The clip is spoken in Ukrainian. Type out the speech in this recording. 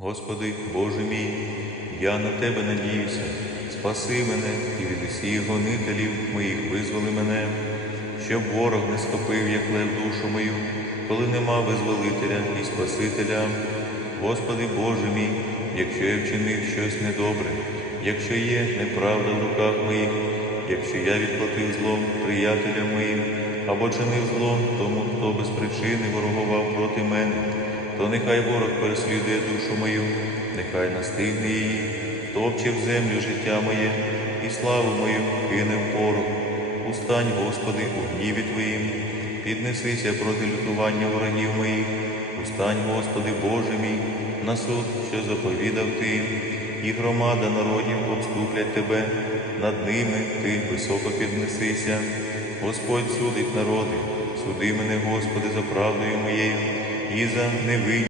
Господи, Боже мій, я на Тебе надіюся, спаси мене і від усіх гонителів моїх визволи мене, щоб ворог не схопив, як лев душу мою, коли нема визволителя і Спасителя. Господи, Боже мій, якщо я вчинив щось недобре, якщо є неправда в руках моїх, якщо я відплатив злом приятелям моїм, або чинив зло тому, хто без причини ворогував проти мене, то нехай ворог переслідує душу мою, нехай настигне її, втопче в землю життя моє і славу мою кине в порох. Устань, Господи, у гніві Твоїм, піднесися проти лютування ворогів моїх. Устань, Господи, Боже мій, на суд, що заповідав Ти, і громада народів обступлять Тебе, над ними Ти високо піднесися. Господь судить народи, суди мене, Господи, за правдою моєю і за невинність.